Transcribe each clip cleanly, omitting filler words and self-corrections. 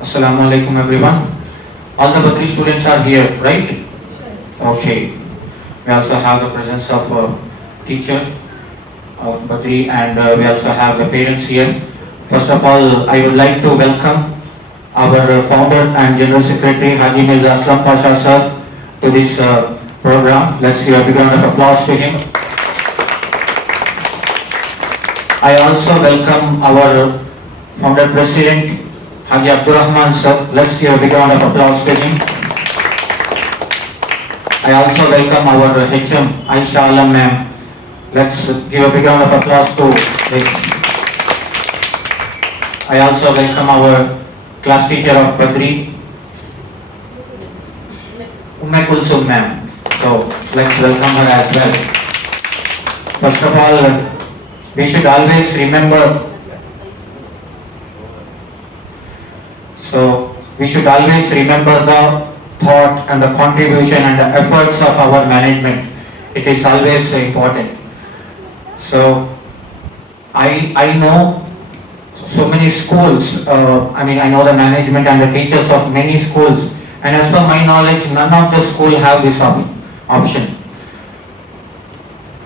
Assalamu alaikum everyone. All the Badri students are here, right? Okay. We also have the presence of teacher of Badri and we also have the parents here. First of all, I would like to welcome our founder and General Secretary Haji Mirza Aslam Pasha sir to this program. Let's give a big round of applause to him. I also welcome our founder president Haji Abdul Rahman sir. Let's give a big round of applause to him. I also welcome our HM Aisha Alam ma'am. Let's give a big round of applause to this. I also welcome our class teacher of Badri, Umme Kulsum ma'am. So let's welcome her as well. First of all, we should always remember. We should always remember the thought and the contribution and the efforts of our management. It is always important. So I know so many schools. I know the management and the teachers of many schools. And as per my knowledge, none of the school have this option.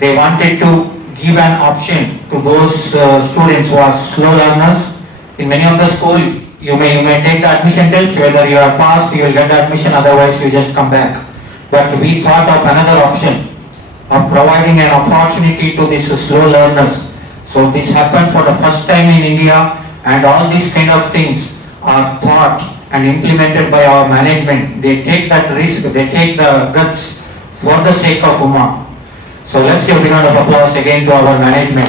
They wanted to give an option to those students who are slow learners. In many of the school, you may take the admission test. Whether you are passed, you will get the admission. Otherwise, you just come back. But we thought of another option of providing an opportunity to these slow learners. So this happened for the first time in India, and all these kind of things are thought and implemented by our management. They take that risk. They take the guts for the sake of Ummah. So let's give a round of applause again to our management.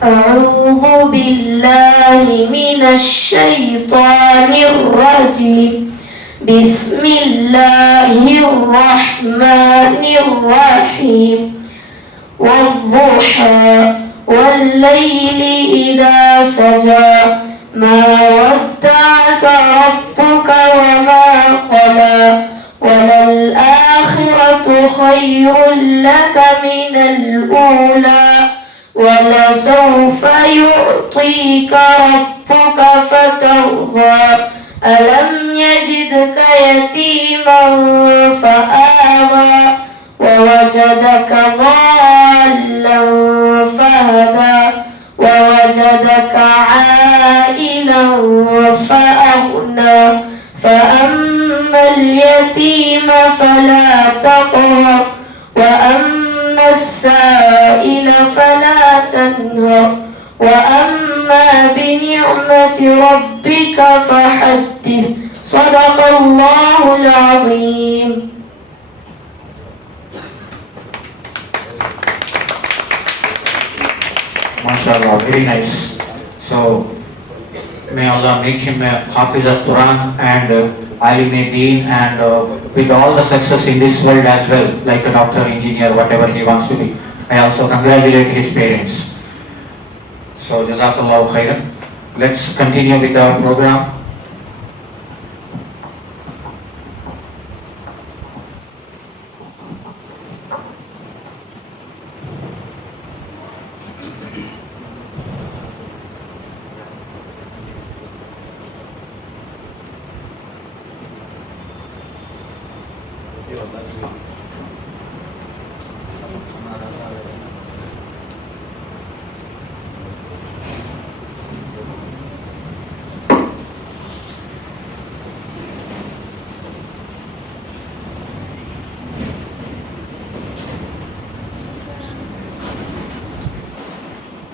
أعوذ بالله من الشيطان الرجيم. بسم الله الرحمن الرحيم. والضحى والليل إذا سجى ما ودعك ربك وما قلى وللآخرة خير لك من الأولى ولسوف يعطيك ربك فترضى. ألم يجدك يتيما فآوى ووجدك ضالا فهدى ووجدك عائلا فأغنى. فأما اليتيم فلا تقهر وأما السائل فلا تنهر وأما بنعمة ربك فحدث. صدق الله العظيم. MashaAllah, very nice. So may Allah make him a Hafiz al-Quran and alim deen, and with all the success in this world as well, like a doctor, engineer, whatever he wants to be. I also congratulate his parents. So Jazakallahu khairan. Let's continue with our program.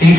30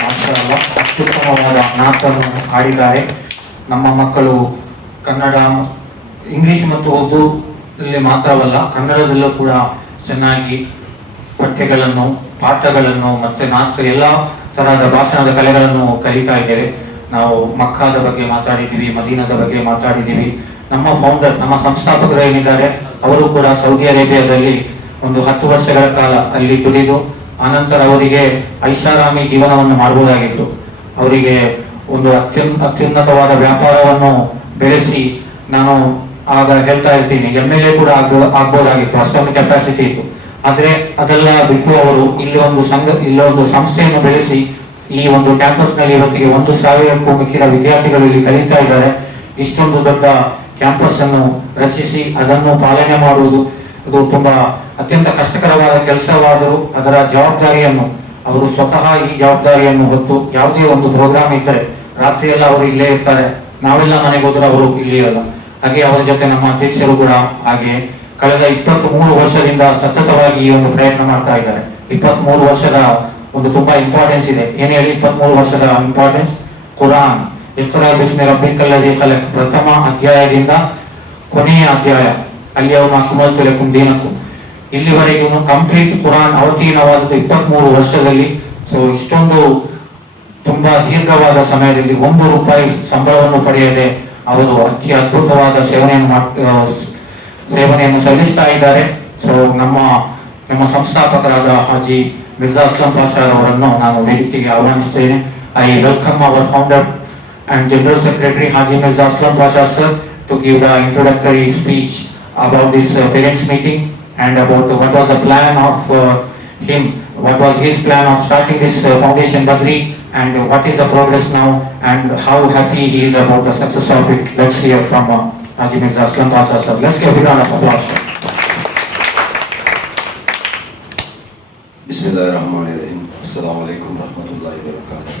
ಮಾಶಾಅಲ್ಲಾ, ಅತ್ಯುತ್ತಮವಾದ ನಾಟನ್ನು ಹಾಡಿದ್ದಾರೆ. ನಮ್ಮ ಮಕ್ಕಳು Kannada, English ಮತ್ತು ಉರ್ದುದಲ್ಲಿ ಮಾತ್ರವಲ್ಲ ಕನ್ನಡದಲ್ಲೂ ಕೂಡ ಚೆನ್ನಾಗಿ ಪಠ್ಯಗಳನ್ನು, ಪಾಠಗಳನ್ನು ಮತ್ತು ನಾಟಕ ಎಲ್ಲ ತರಹದ ಭಾಷಣದ ಕಲೆಗಳನ್ನು ಕಲಿತಾ ಇದ್ದೇವೆ. ನಾವು ಮಕ್ಕಾದ ಬಗ್ಗೆ ಮಾತಾಡಿದ್ದೀವಿ, ಮದೀನಾದ ಬಗ್ಗೆ ಮಾತಾಡಿದ್ದೀವಿ. ನಮ್ಮ ಫೌಂಡರ್, ನಮ್ಮ ಸಂಸ್ಥಾಪಕರು ಏನಿದ್ದಾರೆ ಅವರು ಕೂಡ ಸೌದಿ ಅರೇಬಿಯಾದಲ್ಲಿ ಒಂದು 10 ವರ್ಷಗಳ ಕಾಲ ಅಲ್ಲಿ ದುಡಿದು ಆನಂತರ ಅವರಿಗೆ ಐಷಾರಾಮಿ ಜೀವನವನ್ನು ಮಾಡಬಹುದಾಗಿತ್ತು. ಅವರಿಗೆ ಒಂದು ಅತ್ಯುನ್ನತವಾದ ವ್ಯಾಪಾರವನ್ನು ಬೆಳೆಸಿ, ನಾನು ಆಗ ಹೇಳ್ತಾ ಇರ್ತೀನಿ MLA ಕೂಡ ಆಗ್ಬೋದಾಗಿತ್ತು, ಅಷ್ಟೊಂದು ಕೆಪಾಸಿಟಿ ಇತ್ತು. ಆದ್ರೆ ಅದೆಲ್ಲ ಬಿಟ್ಟು ಅವರು ಇಲ್ಲೊಂದು ಸಂಸ್ಥೆಯನ್ನು ಬೆಳೆಸಿ ಈ ಒಂದು ಕ್ಯಾಂಪಸ್ ನಲ್ಲಿ ಇವತ್ತಿಗೆ 1,000ಕ್ಕೂ ಮಿಕ್ಕಿದ ವಿದ್ಯಾರ್ಥಿಗಳು ಇಲ್ಲಿ ಕಲಿತಾ ಇದ್ದಾರೆ. ಇಷ್ಟೊಂದು ದೊಡ್ಡ ಕ್ಯಾಂಪಸ್ ಅನ್ನು ರಚಿಸಿ ಅದನ್ನು ಪಾಲನೆ ಮಾಡುವುದು ಅದು ತುಂಬಾ ಅತ್ಯಂತ ಕಷ್ಟಕರವಾದ ಕೆಲಸವಾದರೂ ಅದರ ಜವಾಬ್ದಾರಿಯನ್ನು ಅವರು ಸ್ವತಃ ಈ ಜವಾಬ್ದಾರಿಯನ್ನು ಹೊತ್ತು ಯಾವುದೇ ಒಂದು ಪ್ರೋಗ್ರಾಮ್ ಇದ್ದರೆ ರಾತ್ರಿ ಎಲ್ಲ ಅವರು ಇಲ್ಲೇ ಇರ್ತಾರೆ, ನಾವೆಲ್ಲ ಮನೆಗೆ ಹೋದ್ರೆ ಅವರು ಇಲ್ಲಿ ಇರಲ್ಲ. ಹಾಗೆ ಅವರ ಜೊತೆ ನಮ್ಮ ಅಧ್ಯಕ್ಷರು ಕೂಡ ಹಾಗೆ ಕಳೆದ 23 ವರ್ಷದಿಂದ ಸತತವಾಗಿ ಈ ಒಂದು ಪ್ರಯತ್ನ ಮಾಡ್ತಾ ಇದ್ದಾರೆ. 23 ವರ್ಷದ ಒಂದು ತುಂಬಾ ಇಂಪಾರ್ಟೆನ್ಸ್ ಇದೆ. ಏನ್ ಹೇಳಿ 23 ವರ್ಷದ ಇಂಪಾರ್ಟೆನ್ಸ್? ಕುರಾನ್ ಇಕ್ರಾ ಬಿಸ್ಮಿ ರಬ್ಬಿಕಲ್ಲದಿ ಖಲಕ್ ಪ್ರಥಮ ಅಧ್ಯಾಯದಿಂದ ಕೊನೆಯ ಅಧ್ಯಾಯ ಅಲ್ಯೌಮ ಅಕ್ಮಲ್ತು ಲಕುಂ ದೀನಕುಂ ಇಲ್ಲಿವರೆಗೂ ಕಂಪ್ಲೀಟ್ ಕುರಾನ್ ಅವತೀರ್ಣವಾದದ್ದು 23 ವರ್ಷದಲ್ಲಿ. ಸೊ ಇಷ್ಟೊಂದು ತುಂಬಾ ದೀರ್ಘವಾದ ಸಮಯದಲ್ಲಿ 1 ರೂಪಾಯಿ ಸಂಬಳವನ್ನು ಪಡೆಯದೆ ಅವರು ಅತಿ ಅದ್ಭುತವಾದ ಸೇವನೆಯನ್ನು ಸಲ್ಲಿಸ್ತಾ ಇದ್ದಾರೆ. ಸೊ ನಮ್ಮ ಸಂಸ್ಥಾಪಕರಾದ ಹಾಜಿ ಮಿರ್ಜಾ ಅಸ್ಲಂ ಪಾಷಾ ಅವರನ್ನು ನಾನು ವೇದಿಕೆಗೆ ಆಹ್ವಾನಿಸುತ್ತೇನೆ. I welcome our founder and General Secretary Haji Mirza Aslam Pasha sir to give the introductory speech about this parents meeting and about what was the plan of him, what was his plan of starting this foundation Badri and what is the progress now and how happy he is about the success of it. Let's hear from Haji Mirza Aslam Pasha sir. Let's give a big round of applause. Bismillahirrahmanirrahim. Assalamu alaikum warahmatullahi wabarakatuh.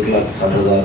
1,60,000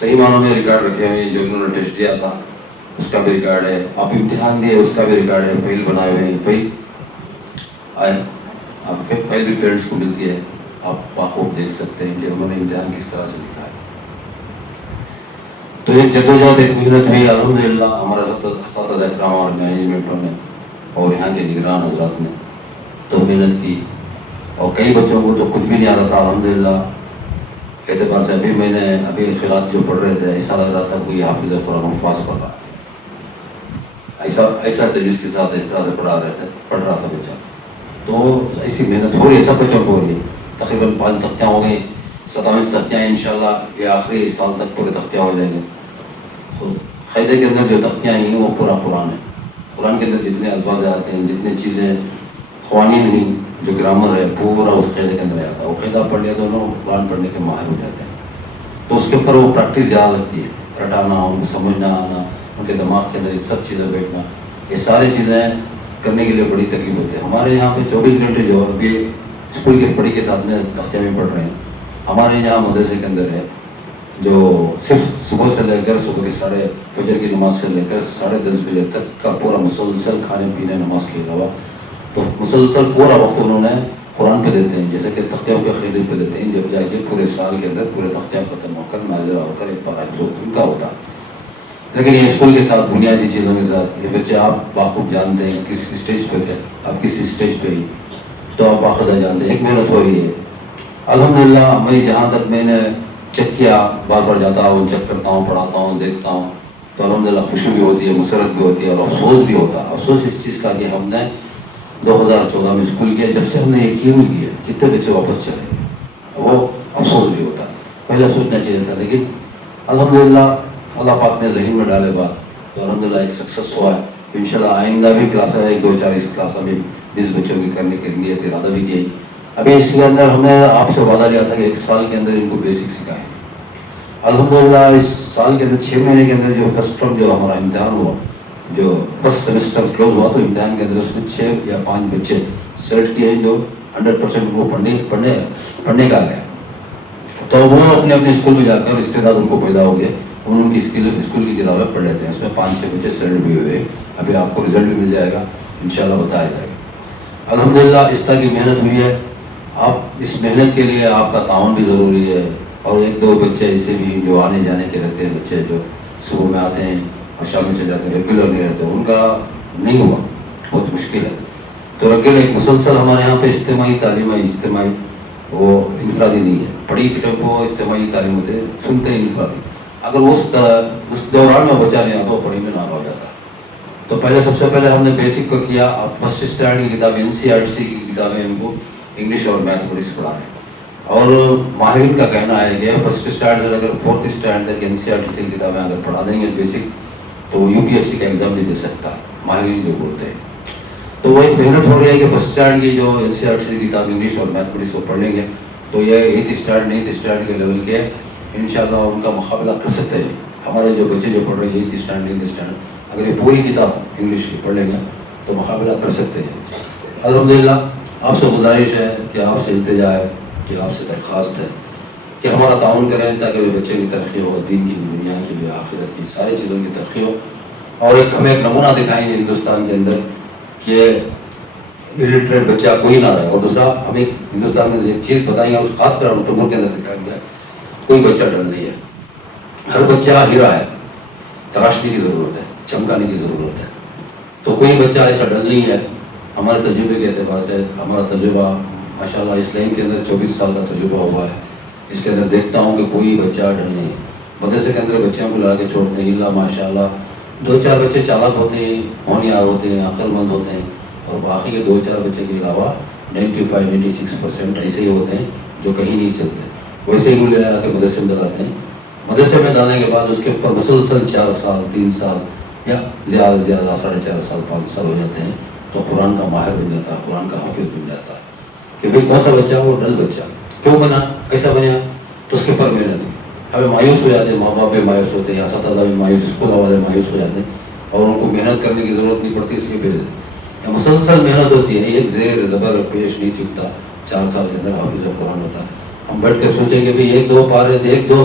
صحیح معنوں میں record رکھے ہوئے ہیں. جو انہوں نے test دیا تھا اس کا بھی ریکارڈ ہے, آپ امتحان دیے اس کا بھی ریکارڈ ہے, فائل بنائے ہوئے ہیں. فائل آئے, آپ فائل بھی پیرنٹس کو ملتی ہے, آپ بخوب دیکھ سکتے ہیں کہ انہوں نے امتحان کس طرح سے لکھا ہے. تو ایک جدوجہد, ایک محنت ہوئی الحمدللہ. ہمارا اساتذہ اکرام اور مینجمنٹوں نے اور یہاں کے نگران حضرات نے تو محنت کی, اور کئی بچوں کو تو کچھ بھی نہیں آتا تھا الحمدللہ. اعتبار سے ابھی خیرات جو پڑھ رہے تھے ایسا لگ رہا تھا کوئی حافظ قرآن حفاظ پڑھ رہا, ایسا تجویز کے ساتھ اس طرح سے پڑھ رہا تھا بچہ. تو ایسی محنت ہو رہی ہے, سب بچوں کو ہو رہی ہے. تقریباً 5 تختیاں ہو گئی, 27 تختیاں انشاءاللہ یہ آخری سال تک پورے تختیاں ہو جائیں گے. قاعدے کے اندر جو تختیاں ہیں وہ پورا قرآن ہے. قرآن کے اندر جتنے الفاظ آتے ہیں, جتنے چیزیں قوانین ہیں, جو گرامر ہے, پورا اس قاعدے کے اندر آتا ہے. وہ قاعدہ پڑھ لیا تو انہوں قرآن پڑھنے کے ماہر ہو جاتے ہیں. تو اس کے اوپر وہ پریکٹس زیادہ لگتی ہے, رٹانا, ان کو سمجھنا آنا, ان کے دماغ کے اندر یہ سب چیزیں بیٹھنا, یہ ساری چیزیں کرنے کے لیے بڑی تکلیف ہوتی ہے. ہمارے یہاں پہ 24 گھنٹے جو ابھی اسکول کے پڑھی کے ساتھ میں تختیاں میں پڑھ رہے ہیں, ہمارے یہاں مدرسے کے اندر ہے جو صرف صبح سے لے کر صبح کے فجر کی نماز سے لے کر 10:30 بجے تک کا پورا مسلسل کھانے پینے نماز کے علاوہ تو مسلسل پورا وقت انہوں نے قرآن پہ دیتے ہیں. جیسے کہ تختیوں کے خریدے پہ دیتے ہیں, جب جا کے پورے سال کے اندر پورے تختیاں ختم ہو کر نازل ہو کر ایک پارا ان کا ہوتا. لیکن یہ اسکول کے ساتھ بنیادی چیزوں کے ساتھ یہ بچے آپ باخود جانتے ہیں کس اسٹیج پہ تھے, آپ کس اسٹیج پہ ہی تو آپ باخودہ جانتے ہیں. ایک محنت ہو رہی ہے الحمدللہ. میں جہاں تک میں نے چیک کیا, بار بار جاتا ہوں, چیک کرتا ہوں, پڑھاتا ہوں, دیکھتا ہوں, تو الحمدللہ خوشی بھی ہوتی ہے, مسرت بھی ہوتی ہے, اور افسوس بھی ہوتا ہے. افسوس اس چیز کا کہ ہم نے 2014 میں اسکول کیا, جب سے ہم نے یہ کیوں نہیں کیا, کتنے بچے واپس چلے گئے, وہ افسوس بھی ہوتا ہے. پہلے سوچنا چاہیے تھا, لیکن الحمدللہ اللہ پاک نے ذہن میں ڈالے بات, تو الحمدللہ ایک سکسیس ہوا ہے. انشاءاللہ آئندہ بھی کلاسیں 1-2-4 اس کلاسوں میں 20 بچوں کی کرنے کے لیے ارادہ بھی کیا. ابھی اس کے اندر ہم نے آپ سے وعدہ لیا تھا کہ 1 سال کے اندر ان کو بیسک سکھائیں. الحمدللہ اس سال کے اندر 6 مہینے کے اندر جو فرسٹ ٹرم جو ہمارا امتحان ہوا, جو فرسٹ سیمسٹر کلوز ہوا, تو امتحان کے اندر اس میں 6 یا 5 بچے سلیکٹ کیے جو 100% وہ پڑھنے کا گیا. تو وہ اپنے اسکول میں جا کر استعداد ان کو پیدا ہو گیا, ان کی اسکول کی کتابیں پڑھ لیتے ہیں. اس میں 5-6 بچے سلیکٹ بھی ہوئے. ابھی آپ کو رزلٹ بھی مل جائے گا, انشاءاللہ بتایا جائے گا. الحمدللہ اس طرح کی محنت ہوئی ہے. آپ اس محنت کے لیے آپ کا تعاون بھی ضروری ہے, اور 1-2 بچے ایسے بھی جو آنے جانے کے رہتے ہیں, بچے جو صبح میں آتے ہیں اور شام میں چلے جاتے ہیں, ریگولر نہیں رہتے, ان کا نہیں ہوا, بہت مشکل ہے. تو ریگولر ایک مسلسل ہمارے یہاں پہ اجتماعی تعلیم ہے, اجتماعی وہ انفرادی نہیں ہے. پڑھی کتاب کو اجتماعی تعلیم ہوتے ہیں, سنتے ہیں انفرادی. اگر اس دوران میں بچہ نہیں آتا, وہ پڑھی میں نہ ہو جاتا. تو پہلے سب سے پہلے ہم نے بیسک کو کیا. اب فرسٹ اسٹینڈرڈ کی کتابیں NCERT کی کتابیں ان کو انگلش اور میتھمیٹکس پڑھائیں. اور ماہرین کا کہنا ہے کہ فرسٹ اسٹینڈرڈ سے اگر 4th اسٹینڈرڈ تک NCERT کی کتابیں اگر پڑھا دیں گے بیسک, تو وہ UPSC کا ایگزام نہیں دے سکتا, ماہرین جو بولتے ہیں. تو وہ ایک محنت ہو رہی ہے کہ فرسٹ اسٹینڈرڈ کی جو NCERT کی کتاب انگلش اور میتھمیٹکس کو پڑھ لیں گے تو یہ 8th اسٹینڈرڈ 9th اسٹینڈرڈ کے لیول کے انشاءاللہ ان کا مقابلہ کر سکتے ہیں. ہمارے جو بچے جو پڑھ رہے ہیں 8th اسٹینڈرڈ 9th اسٹینڈرڈ, اگر یہ پوری کتاب انگلش کی پڑھ لیں گے تو مقابلہ کر سکتے ہیں. الحمدللہ آپ سے گزارش ہے کہ آپ سے التجا ہے, کہ آپ سے درخواست ہے کہ ہمارا تعاون کریں تاکہ وہ بچے کی ترقی ہو, دین کی, دنیا کی بھی, آخرت کی, ساری چیزوں کی ترقی ہو. اور ہمیں ایک نمونہ دکھائیں گے ہندوستان کے اندر کہ الٹریٹ بچہ کوئی نہ رہے. اور دوسرا ہمیں ہندوستان میں ایک چیز بتائیں گے, خاص کر ٹمور کے اندر دکھائیں گے, کوئی بچہ ڈر نہیں ہے. ہر بچہ ہیرا ہے, تراشنے کی ضرورت ہے, چمکانے کی ضرورت ہے. تو کوئی بچہ ایسا ڈر نہیں ہے. ہمارے تجربے کے اعتبار سے ہمارا تجربہ ماشاءاللہ اس لائن کے اندر 24 سال کا تجربہ ہوا ہے. اس کے اندر دیکھتا ہوں کہ کوئی بچہ ڈر نہیں ہے. مدرسے کے اندر بچوں کو لا کے چھوڑتے ہیں, اللہ ماشاءاللہ 2-4 بچے چالاک ہوتے ہیں, ہونہار ہوتے ہیں, عقل مند ہوتے ہیں, اور باقی کے 2-4 بچے کے علاوہ 95-96% ایسے ہی ہوتے ہیں جو کہیں نہیں چلتے. ویسے ہی لے آ کے مدرسے میں ڈلاتے ہیں. مدرسے میں ڈالنے کے بعد اس کے اوپر مسلسل 4 سال 3 سال یا زیادہ سے زیادہ 4.5 سال 5 سال ہو جاتے ہیں, تو قرآن کا ماہر بن جاتا ہے, قرآن کا حافظ بن جاتا ہے. کہ بھئی کون سا بچہ, وہ ڈل بچہ کیوں بنا, کیسا بنا, تو اس کے اوپر محنت ہے. ہمیں مایوس ہو جاتے ہیں, ماں باپ بھی مایوس ہوتے ہیں, اساتذہ بھی مایوس, اسکول والے مایوس ہو جاتے ہیں, اور ان کو محنت کرنے کی ضرورت نہیں پڑتی, اس لیے بھیج دیتے. مسلسل محنت ہوتی ہے, ایک زیر زبر پیش نہیں چکتا. 4 سال کے اندر حافظ قرآن ہوتا ہے. ہم بیٹھ کے سوچیں کہ بھئی 1-2 پارے 1-2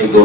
1-2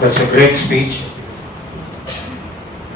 that's a great speech.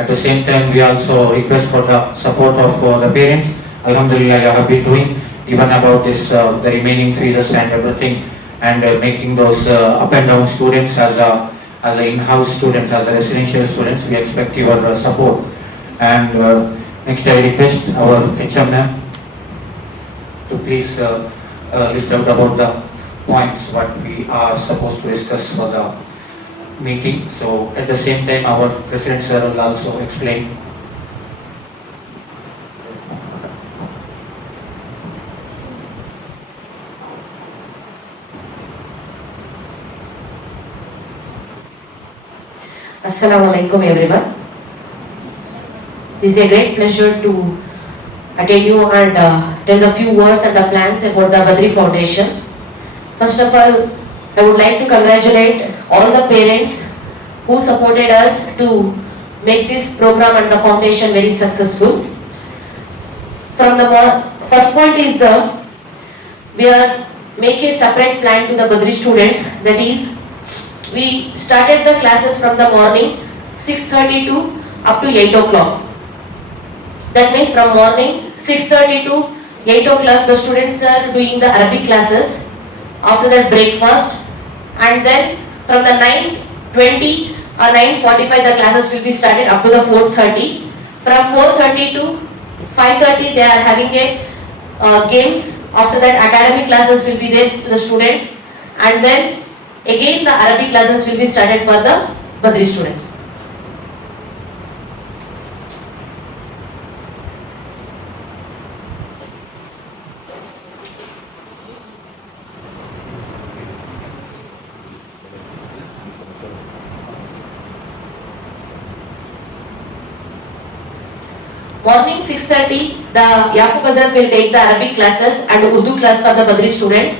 At the same time, we also request for the support of the parents. Alhamdulillah, you have been doing even about this the remaining fees and everything, and making those up and down students as a in-house students, as a residential students. We expect your support. And next, I request our HM to please list out about the points what we are supposed to discuss for the meeting. So at the same time our president sir will also explain. Assalamu alaikum everyone. It is a great pleasure to attend you and tell the few words and the plans about the Badri Foundation. First of all, I would like to congratulate all the parents who supported us to make this program and the foundation very successful. From the first point is we are make a separate plan to the Badri students. That is, we started the classes from the morning 6:30 to up to 8 o'clock. That means from morning 6:30 to 8 o'clock the students are doing the Arabic classes. After that breakfast, and then from the 9:20 or 9:45 the classes will be started up to the 4:30. From 4:30 to 5:30 they are having a games. After that academic classes will be there to the students, and then again the Arabic classes will be started for the Badri students. Morning 6:30 the Yaqub Hazrat will take the Arabic classes and Urdu class for the Badri students.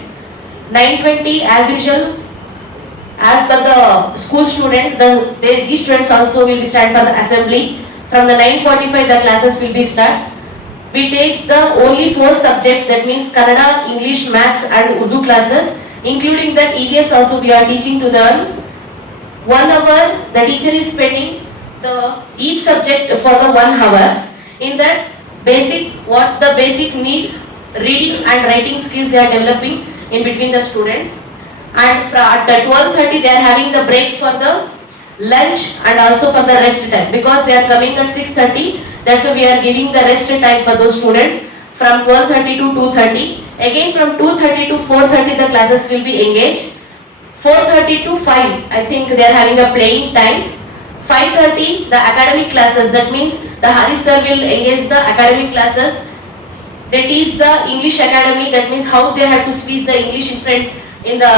9:20 as usual, as per the school students, these students also will be start for the assembly. From the 9:45 the classes will be start. We take the only 4 subjects, that means Kannada, English, Maths and Urdu classes. Including that EVS also we are teaching to them. 1 hour the teacher is spending each subject for the 1 hour. In that basic need reading and writing skills they are developing in between the students. And at the 12:30 they are having the break for the lunch and also for the rest time, because they are coming at 6:30. That's why we are giving the rest time for those students from 12:30 to 2:30. Again from 2:30 to 4:30 the classes will be engaged. 4:30 to 5 I think they are having a playing time. 5:30 the academic classes, that means the Haris sir will engage the academic classes. They teach the English academy, that means how they have to speak the English in front in the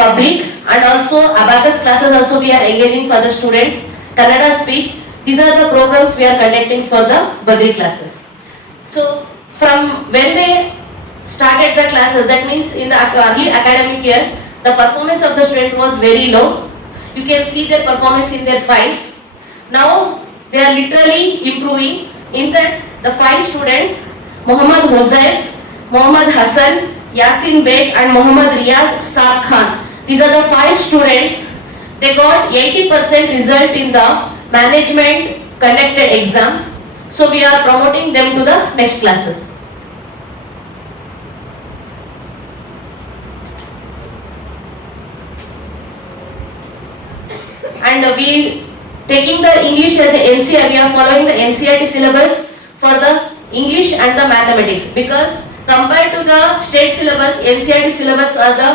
public, and also abacus classes also we are engaging for the students. Kannada speech, these are the programs we are conducting for the Badri classes. So from when they started the classes, that means in the early academic year the performance of the student was very low. You can see their performance in their files. Now they are literally improving. In that, the 5 students, Muhammad Hosaif, Muhammad Hassan, Yasin Beg and Muhammad Riyaz Saab Khan. These are the 5 students. They got 80% result in the management conducted exams. So we are promoting them to the next classes. And we taking the English as a NCERT, we are following the NCERT syllabus for the English and the mathematics, because compared to the state syllabus, NCERT syllabus are the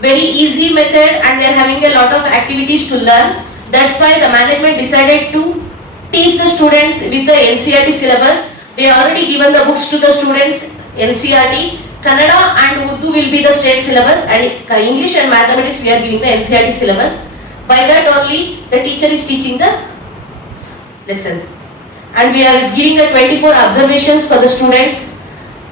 very easy method and they are having a lot of activities to learn. That's why the management decided to teach the students with the NCERT syllabus. We have already given the books to the students, NCERT. Kannada and Urdu will be the state syllabus, and English and mathematics we are giving the NCERT syllabus. By that only the teacher is teaching the lessons. And we are giving the 24 observations for the students.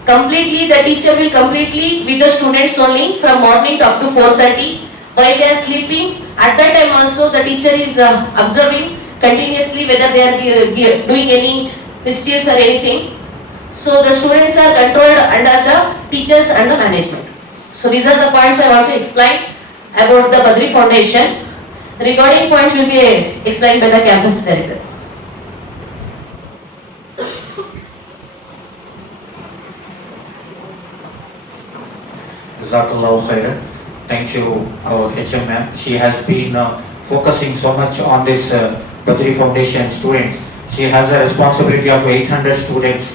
Completely, the teacher will completely with the students only from morning up to 4:30. While they are sleeping, at that time also the teacher is observing continuously whether they are doing any mischiefs or anything. So the students are controlled under the teachers and the management. So these are the points I want to explain about the Badri Foundation. Regarding points will be explained by the campus director. Jazakallahu khairan. Thank you, our HM ma'am. She has been focusing so much on this Badri Foundation students. She has a responsibility of 800 students.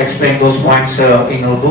explain those points in Urdu.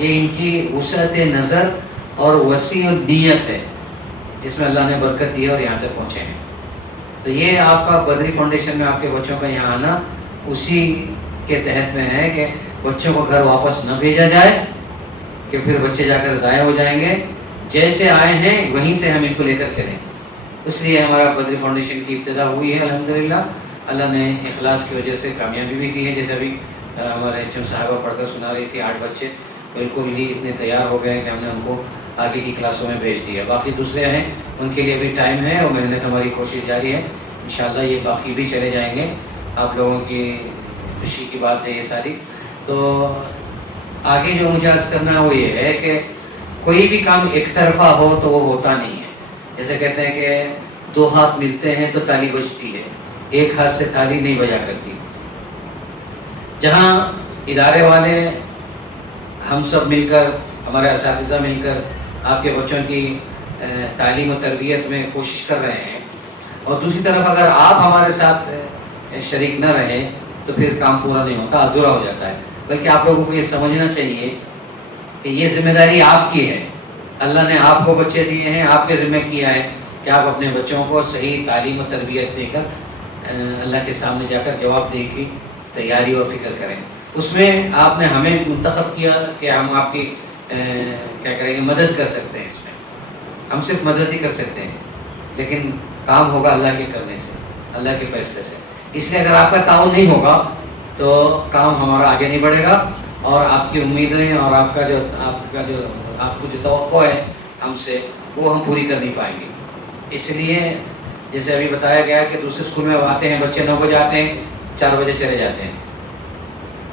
یہ ان کی وسعت نظر اور وسیع نیت ہے جس میں اللہ نے برکت دی اور یہاں تک پہنچے ہیں. تو یہ آپ کا بدری فاؤنڈیشن میں آپ کے بچوں کا یہاں آنا اسی کے تحت میں ہے کہ بچوں کو گھر واپس نہ بھیجا جائے کہ پھر بچے جا کر ضائع ہو جائیں گے. جیسے آئے ہیں وہیں سے ہم ان کو لے کر چلیں. اس لیے ہمارا بدری فاؤنڈیشن کی ابتدا ہوئی ہے الحمدللہ. اللہ نے اخلاص کی وجہ سے کامیابی بھی دی ہے. جیسے ابھی ہمارے HM صاحبہ پڑھ کر سنا رہی تھی 8 بچے بالکل ہی اتنے تیار ہو گئے کہ ہم نے ان کو آگے کی کلاسوں میں بھیج دیا. باقی دوسرے ہیں ان کے لیے بھی ٹائم ہے اور محنت ہماری کوشش جاری ہے. انشاءاللہ یہ باقی بھی چلے جائیں گے. آپ لوگوں کی خوشی کی بات ہے یہ ساری. تو آگے جو مجھے عرض کرنا ہے وہ یہ ہے کہ کوئی بھی کام ایک طرفہ ہو تو وہ ہوتا نہیں ہے. جیسے کہتے ہیں کہ 2 ہاتھ ملتے ہیں تو تالی بجتی ہے, ایک ہاتھ سے تالی نہیں بجا کرتی. جہاں ادارے والے ہم سب مل کر, ہمارے اساتذہ مل کر آپ کے بچوں کی تعلیم و تربیت میں کوشش کر رہے ہیں, اور دوسری طرف اگر آپ ہمارے ساتھ شریک نہ رہیں تو پھر کام پورا نہیں ہوتا, ادھورا ہو جاتا ہے. بلکہ آپ لوگوں کو یہ سمجھنا چاہیے کہ یہ ذمہ داری آپ کی ہے. اللہ نے آپ کو بچے دیے ہیں, آپ کے ذمہ کیا ہے کہ آپ اپنے بچوں کو صحیح تعلیم و تربیت دے کر اللہ کے سامنے جا کر جواب دے کی تیاری اور فکر کریں. اس میں آپ نے ہمیں منتخب کیا کہ ہم آپ کی کیا کریں گے, مدد کر سکتے ہیں. اس میں ہم صرف مدد ہی کر سکتے ہیں, لیکن کام ہوگا اللہ کے کرنے سے, اللہ کے فیصلے سے. اس لیے اگر آپ کا تعاون نہیں ہوگا تو کام ہمارا آگے نہیں بڑھے گا, اور آپ کی امیدیں اور آپ کو جو توقع ہے ہم سے وہ ہم پوری کر نہیں پائیں گے. اس لیے جیسے ابھی بتایا گیا کہ دوسرے اسکول میں آتے ہیں بچے 9 بجے آتے ہیں, 4 بجے چلے جاتے ہیں.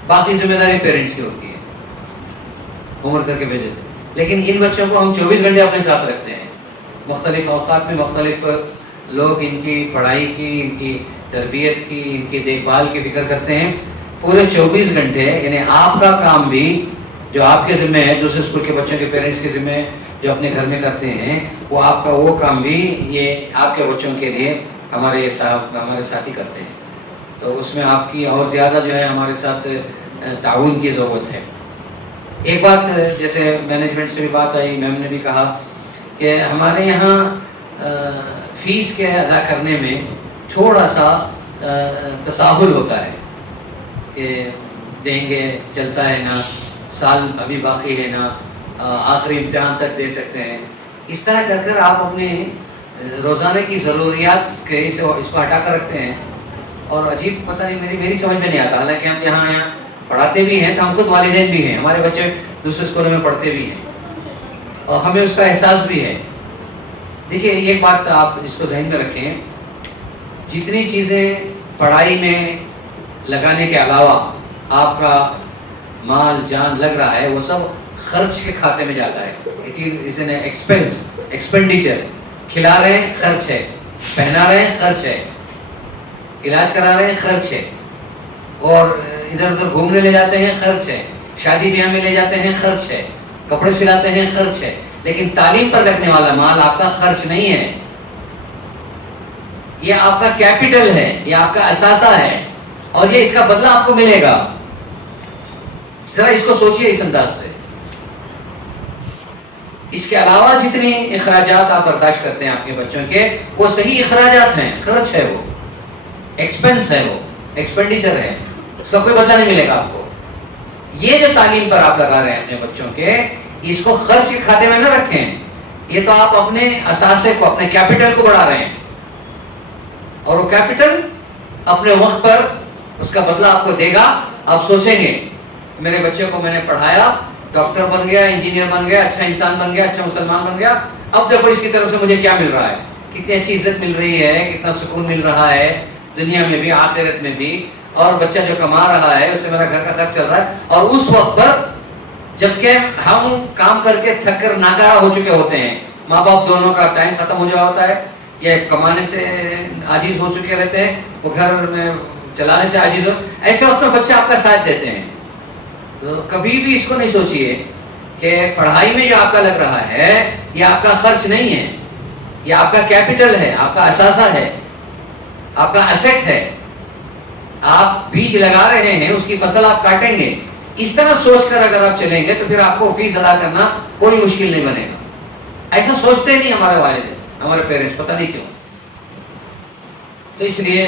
باقی ذمہ داری پیرنٹس کی ہوتی ہے, ہوم ورک کر کے بھیج دیتے ہیں. لیکن ان بچوں کو ہم 24 گھنٹے اپنے ساتھ رکھتے ہیں. مختلف اوقات میں مختلف لوگ ان کی پڑھائی کی, ان کی تربیت کی, ان کی دیکھ بھال کی فکر کرتے ہیں. پورے 24 گھنٹے یعنی آپ کا کام بھی جو آپ کے ذمہ ہے, دوسرے اسکول کے بچوں کے پیرنٹس کے ذمہ جو اپنے گھر میں کرتے ہیں, وہ آپ کا وہ کام بھی یہ آپ کے بچوں کے لیے ہمارے ساتھی کرتے ہیں. تو اس میں آپ کی اور زیادہ جو ہے ہمارے ساتھ تعاون کی ضرورت ہے. ایک بات جیسے مینجمنٹ سے بھی بات آئی, میم نے بھی کہا کہ ہمارے یہاں فیس کے ادا کرنے میں تھوڑا سا تساہل ہوتا ہے کہ دیں گے, چلتا ہے نا, سال ابھی باقی ہے نا, آخری امتحان تک دے سکتے ہیں. اس طرح کر کر آپ اپنے روزانہ کی ضروریات اس کو ہٹا کر رکھتے ہیں, اور عجیب پتہ نہیں میری سمجھ میں نہیں آتا. حالانکہ ہم یہاں پڑھاتے بھی ہیں تو ہم خود والدین بھی ہیں, ہمارے بچے دوسرے اسکولوں میں پڑھتے بھی ہیں اور ہمیں اس کا احساس بھی ہے. دیکھیے ایک بات آپ اس کو ذہن میں رکھیں, جتنی چیزیں پڑھائی میں لگانے کے علاوہ آپ کا مال جان لگ رہا ہے وہ سب خرچ کے کھاتے میں جاتا ہے. It is an expense, expenditure. کھلا رہے ہیں خرچ ہے, پہنا رہے ہیں خرچ ہے, علاج کرا رہے ہیں خرچ ہے, اور ادھر ادھر گھومنے لے جاتے ہیں خرچ ہے, شادی بیاہ میں لے جاتے ہیں خرچ ہے, کپڑے سلاتے ہیں خرچ ہے. لیکن تعلیم پر لگنے والا مال آپ کا خرچ نہیں ہے, یہ آپ کا کیپٹل ہے, یہ آپ کا اثاثہ ہے, اور یہ اس کا بدلہ آپ کو ملے گا. ذرا اس کو سوچئے اس انداز سے. اس کے علاوہ جتنی اخراجات آپ برداشت کرتے ہیں آپ کے بچوں کے, وہ صحیح اخراجات ہیں, خرچ ہے, وہ ایکسپنس ہے, وہ ایکسپینڈیچر ہے, اس کا کوئی بدلہ نہیں ملے گا آپ کو. یہ جو تعلیم پر آپ لگا رہے ہیں اپنے بچوں کے, اس کو خرچ کے کھاتے میں نہ رکھیں. یہ تو آپ اپنے اثاثے کو, اپنے کیپٹل کو بڑھا رہے ہیں, اور وہ کیپٹل اپنے وقت پر اس کا بدلہ آپ کو دے گا. آپ سوچیں گے میرے بچے کو میں نے پڑھایا, ڈاکٹر بن گیا, انجینئر بن گیا, اچھا انسان بن گیا, اچھا مسلمان بن گیا, اب دیکھو اس کی طرف سے مجھے کیا مل رہا ہے, کتنی اچھی عزت مل رہی ہے, کتنا سکون مل رہا ہے دنیا میں بھی آخرت میں بھی, اور بچہ جو کما رہا ہے اس سے میرا گھر کا خرچ چل رہا ہے. اور اس وقت پر جبکہ ہم کام کر کے تھک کر ناکارہ ہو چکے ہوتے ہیں, ماں باپ دونوں کا ٹائم ختم ہو جا ہوتا ہے, یا کمانے سے عاجز ہو چکے رہتے ہیں, وہ گھر میں چلانے سے عاجز ہو, ایسے وقت میں بچے آپ کا ساتھ دیتے ہیں. تو کبھی بھی اس کو نہیں سوچئے کہ پڑھائی میں جو آپ کا لگ رہا ہے یہ آپ کا خرچ نہیں ہے, یہ آپ کا کیپٹل ہے, آپ کا اثاثہ ہے, آپ کا ایسٹ ہے. آپ بیج لگا رہے ہیں, اس کی فصل آپ کاٹیں گے, اس طرح سوچ کر اگر آپ چلیں گے تو پھر آپ کو فیس ادا کرنا کوئی مشکل نہیں بنے گا. ایسا سوچتے نہیں ہمارے والد ہمارے پیرنٹس, پتہ نہیں کیوں. تو اس لیے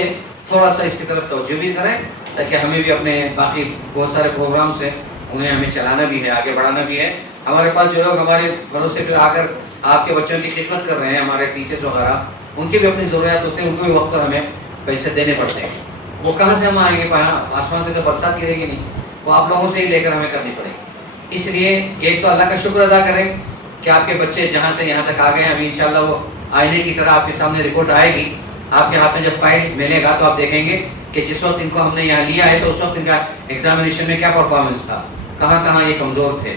تھوڑا سا اس کی طرف توجہ بھی کریں تاکہ ہمیں بھی اپنے باقی بہت سارے پروگرامس ہیں انہیں ہمیں چلانا بھی ہے, آگے بڑھانا بھی ہے. ہمارے پاس جو لوگ ہمارے بھروسے پہ آ کر آپ کے بچوں کی خدمت کر رہے ہیں, ہمارے ٹیچرز وغیرہ, ان کی بھی اپنی ضروریات ہوتی ہیں, ان کو بھی وقت پر ہمیں پیسے دینے پڑتے ہیں. وہ کہاں سے ہم آئیں گے, آسمان سے تو برسات گرے گی نہیں, وہ آپ لوگوں سے ہی لے کر ہمیں کرنی پڑے گی. اس لیے ایک تو اللہ کا شکر ادا کریں کہ آپ کے بچے جہاں سے یہاں تک آ گئے ہیں. ابھی انشاءاللہ وہ آئینے کی طرح آپ کے سامنے رپورٹ آئے گی. آپ کے ہاتھ میں جب فائل ملے گا تو آپ دیکھیں گے کہ جس وقت ان کو ہم نے یہاں لیا ہے تو اس وقت ان کا ایگزامینیشن میں کیا پرفارمنس تھا, کہاں کہاں یہ کمزور تھے.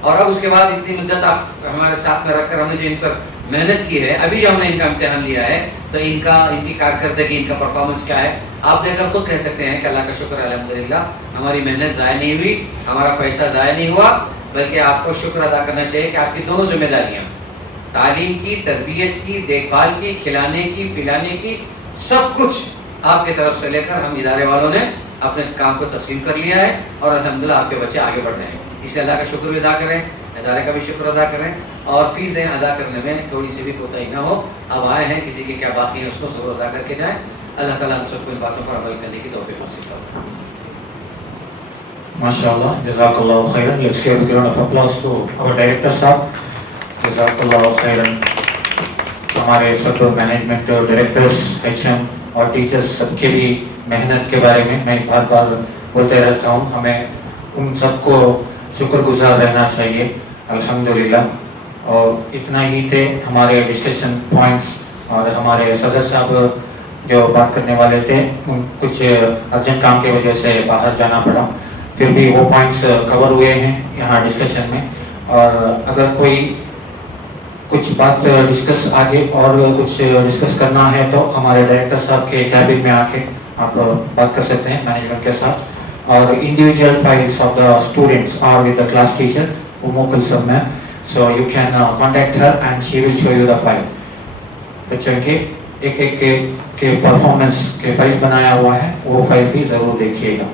اور اب اس کے بعد اتنی مدت آپ ہمارے ساتھ میں رکھ کر ہم نے جو ان پر محنت کی ہے, ابھی جو ہم نے ان کا امتحان لیا ہے تو ان کی کارکردگی, ان کا پرفارمنس کیا ہے آپ دیکھ کر خود کہہ سکتے ہیں کہ اللہ کا شکر الحمدللہ ہماری محنت ضائع نہیں ہوئی, ہمارا پیسہ ضائع نہیں ہوا. بلکہ آپ کو شکر ادا کرنا چاہیے کہ آپ کی دونوں ذمہ داریاں, تعلیم کی, تربیت کی, دیکھ بھال کی, کھلانے کی, پلانے کی, سب کچھ آپ کی طرف سے لے کر ہم ادارے والوں نے اپنے کام کو تقسیم کر لیا ہے اور الحمدللہ آپ کے بچے آگے بڑھ رہے ہیں. اس لیے اللہ کا شکر بھی ادا کریں, ادارے کا بھی شکر ادا کریں, اور فیسیں ادا کرنے میں تھوڑی سی بھی کوتاہی نہ ہو. اب آئے ہیں, کسی کی کیا باقی ہے اس کو ضرور ادا کر کے جائیں. اللہ تعالیٰ ہم سب کو ان باتوں پر عمل کرنے کی توفیق نصیب کرے. MashaAllah, Jazakallah khairan. Let's give a round of applause to our director sahab. Jazakallah khairan. ہمارے سب مینجمنٹ ڈائریکٹرس, HM اور ٹیچرس سب کے بھی محنت کے بارے میں بار بار بولتے رہتا ہوں. ہمیں ان سب کو شکر گزار رہنا چاہیے الحمدللہ. اور اتنا ہی تھے ہمارے ڈسکشن پوائنٹس. اور ہمارے صدر صاحب جو بات کرنے والے تھے, کچھ ارجنٹ کام کی وجہ سے باہر جانا پڑا, پھر بھی وہ پوائنٹس کور ہوئے ہیں یہاں ڈسکشن میں. اور اگر کوئی کچھ بات ڈسکس آگے اور کچھ ڈسکس کرنا ہے تو ہمارے ڈائریکٹر صاحب کے کیبن میں آ کے آپ بات کر سکتے ہیں مینجمنٹ کے ساتھ. اور individual files of the students are with the class teacher Umu Kulsum ma'am, so you can contact her and she will show you the file. بچوں کے ایک ایک کے پرفارمنس کے فائل بنایا ہوا ہے, وہ فائل بھی ضرور دیکھیے گا.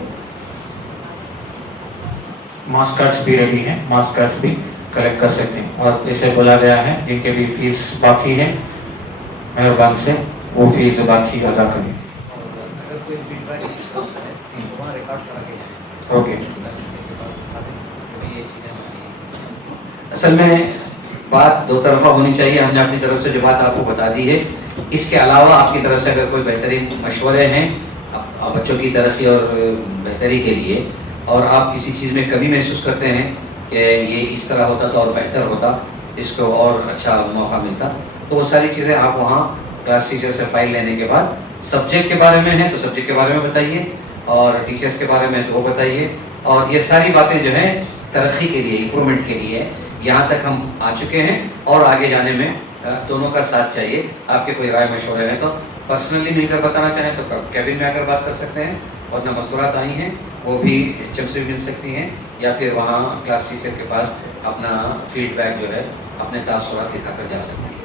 مارکس کارڈس بھی ریڈی ہیں, مارکس کارڈس بھی کلیکٹ کر سکتے ہیں. اور جیسے بولا گیا ہے جن کے بھی فیس باقی ہے مہربان سے وہ فیس باقی ادا کریں. اوکے. اصل میں بات دو طرفہ ہونی چاہیے. ہم نے اپنی طرف سے جو بات آپ کو بتا دی ہے, اس کے علاوہ آپ کی طرف سے اگر کوئی بہترین مشورے ہیں بچوں کی ترقی اور بہتری کے لیے, اور آپ کسی چیز میں کمی محسوس کرتے ہیں کہ یہ اس طرح ہوتا تو اور بہتر ہوتا, اس کو اور اچھا موقع ملتا, تو وہ ساری چیزیں آپ وہاں کلاس ٹیچر سے فائل لینے کے بعد سبجیکٹ کے بارے میں ہے تو سبجیکٹ کے بارے میں بتائیے, اور ٹیچرس کے بارے میں تو وہ بتائیے. اور یہ ساری باتیں جو ہیں ترقی کے لیے, امپرومنٹ کے لیے, یہاں تک ہم آ چکے ہیں اور آگے جانے میں دونوں کا ساتھ چاہیے. آپ کے کوئی رائے مشورے ہیں تو پرسنلی مل کر بتانا چاہیں تو کیبن میں آ کر بات کر سکتے ہیں, اور جو مذکورات آئی ہیں وہ بھی HM سے بھی مل سکتی ہیں, یا پھر وہاں کلاس ٹیچر کے پاس اپنا فیڈ بیک جو ہے اپنے تاثرات دکھا کر جا سکتے ہیں.